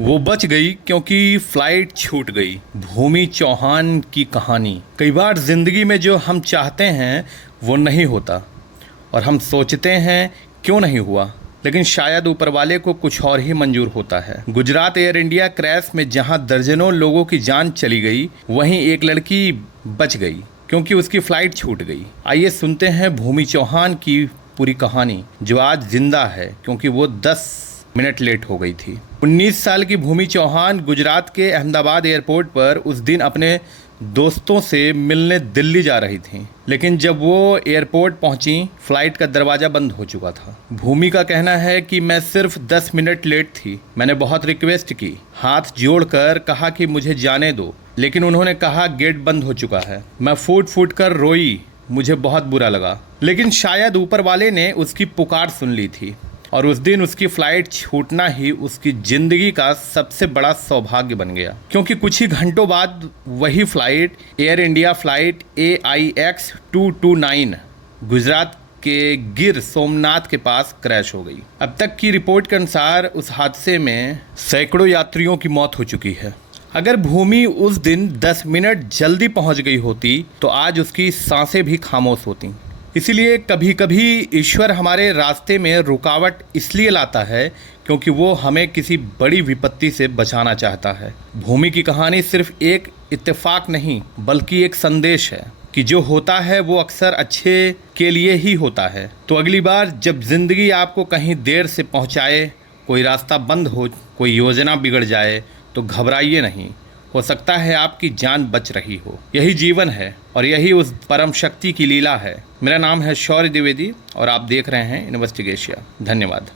वो बच गई क्योंकि फ्लाइट छूट गई। भूमि चौहान की कहानी। कई बार जिंदगी में जो हम चाहते हैं वो नहीं होता और हम सोचते हैं क्यों नहीं हुआ, लेकिन शायद ऊपर वाले को कुछ और ही मंजूर होता है। गुजरात एयर इंडिया क्रैश में जहां दर्जनों लोगों की जान चली गई, वहीं एक लड़की बच गई क्योंकि उसकी फ्लाइट छूट गई। आइए सुनते हैं भूमि चौहान की पूरी कहानी, जो आज जिंदा है क्योंकि वो 10 मिनट लेट हो गई थी। 19 साल की भूमि चौहान गुजरात के अहमदाबाद एयरपोर्ट पर उस दिन अपने दोस्तों से मिलने दिल्ली जा रही थी, लेकिन जब वो एयरपोर्ट पहुंची, फ्लाइट का दरवाज़ा बंद हो चुका था। भूमि का कहना है कि मैं सिर्फ 10 मिनट लेट थी। मैंने बहुत रिक्वेस्ट की, हाथ जोड़कर कहा कि मुझे जाने दो, लेकिन उन्होंने कहा गेट बंद हो चुका है। मैं फूट फूट कर रोई, मुझे बहुत बुरा लगा, लेकिन शायद ऊपर वाले ने उसकी पुकार सुन ली थी और उस दिन उसकी फ्लाइट छूटना ही उसकी जिंदगी का सबसे बड़ा सौभाग्य बन गया, क्योंकि कुछ ही घंटों बाद वही flight air India flight AIX 229 Gujarat के गिर सोमनाथ के पास क्रैश हो गई। अब तक की रिपोर्ट के अनुसार उस हादसे में सैकड़ों यात्रियों की मौत हो चुकी है। अगर भूमि उस दिन 10 मिनट जल्दी पहुंच गई होती तो आज उसकी सांसें भी खामोश होती। इसीलिए कभी कभी ईश्वर हमारे रास्ते में रुकावट इसलिए लाता है क्योंकि वो हमें किसी बड़ी विपत्ति से बचाना चाहता है। भूमि की कहानी सिर्फ एक इत्तेफाक नहीं, बल्कि एक संदेश है कि जो होता है वो अक्सर अच्छे के लिए ही होता है। तो अगली बार जब जिंदगी आपको कहीं देर से पहुंचाए, कोई रास्ता बंद हो, कोई योजना बिगड़ जाए, तो घबराइए नहीं। हो सकता है आपकी जान बच रही हो। यही जीवन है और यही उस परम शक्ति की लीला है। मेरा नाम है शौर्य द्विवेदी और आप देख रहे हैं इन्वेस्टिगेशिया। धन्यवाद।